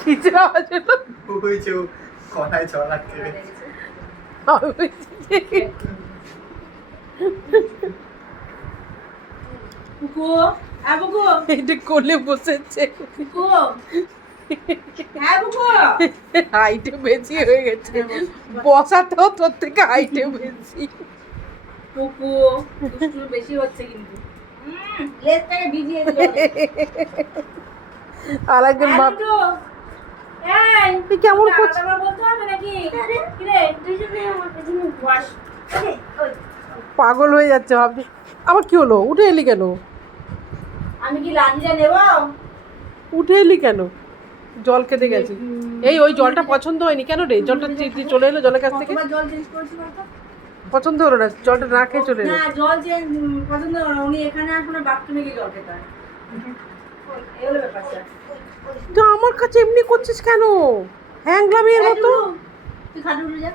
কিসের আওয়াজ হলো? ওই যে কড়াই চড়াচ্ছে। এটা কোলে বসেছে, হাইটে বেশি হয়ে গেছে, বসাটাও তোর থেকে হাইটে বেশি। বেশি হচ্ছে কিন্তু লেজটাকে ভিজিয়ে দিল। আর একজন বাপ এই কেমন করছে, বলতে হবে নাকি? কি রে দুইজনে আমার পেছনে বস। পাগল হয়ে যাচ্ছে ভাবছি। আবার কি হলো, উঠে এলি কেন? আমি কি লাঠিটা নেব? উঠে এলি কেন? জল খেতে গেছি। এই ওই জলটা পছন্দ হয়নি কেন রে? জলটা চলে এলো জলের কাছ থেকে। কতবার জল চেঞ্জ করেছি বলতো? পছন্দ হলো না, জলটা না খেয়ে চলে এলো। না জল চেঞ্জ পছন্দ হলো না, উনি এখানে আসলে বাথরুমে গিয়ে জল খেতে হয়। এই হলো ব্যাপারটা। তো আমার কাছে এমনি করছিস কেন, হ্যাংলামের মতো? তুই খাটে উঠে যা।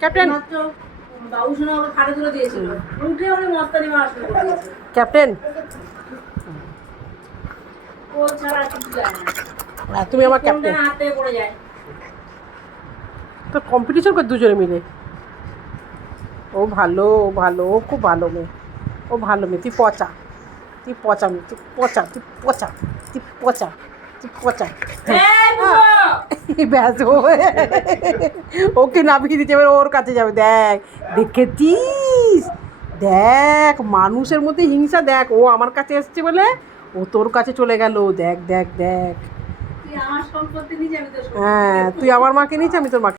ক্যাপ্টেন, মাত্র বাবু শোনা ওকে খাটে তুলে দিয়েছিল, উঠে উনি মস্তানি মারা শুরু করে দিয়েছে। ক্যাপ্টেন ও ছাড়া আর কিছু যায় না। তুমি আমার ক্যাপ্টেন। হাত থেকে পড়ে যায়। তো কম্পিটিশন করে দুজনে মিলে। ও ভালো, ও ভালো, ও খুব ভালো মেয়ে, ও ভালো মেয়ে। তুই পচা, তুই পচা মেয়ে, তুই পচা, তুই পচা, তুই পচা, তুই পচা। ব্যাস ওকে নামিয়ে দিচ্ছে, এবার ওর কাছে যাবে। দেখ, দেখেছিস? দেখ মানুষের মধ্যে হিংসা, দেখ ও আমার কাছে এসছে বলে ও তোর কাছে চলে গেল। দেখ দেখ দেখ, তুই আমার সম্পত্তি নিয়ে যাবি তো? হ্যাঁ তুই আমার মাকে নিয়েছি, আমি তোর মাকে।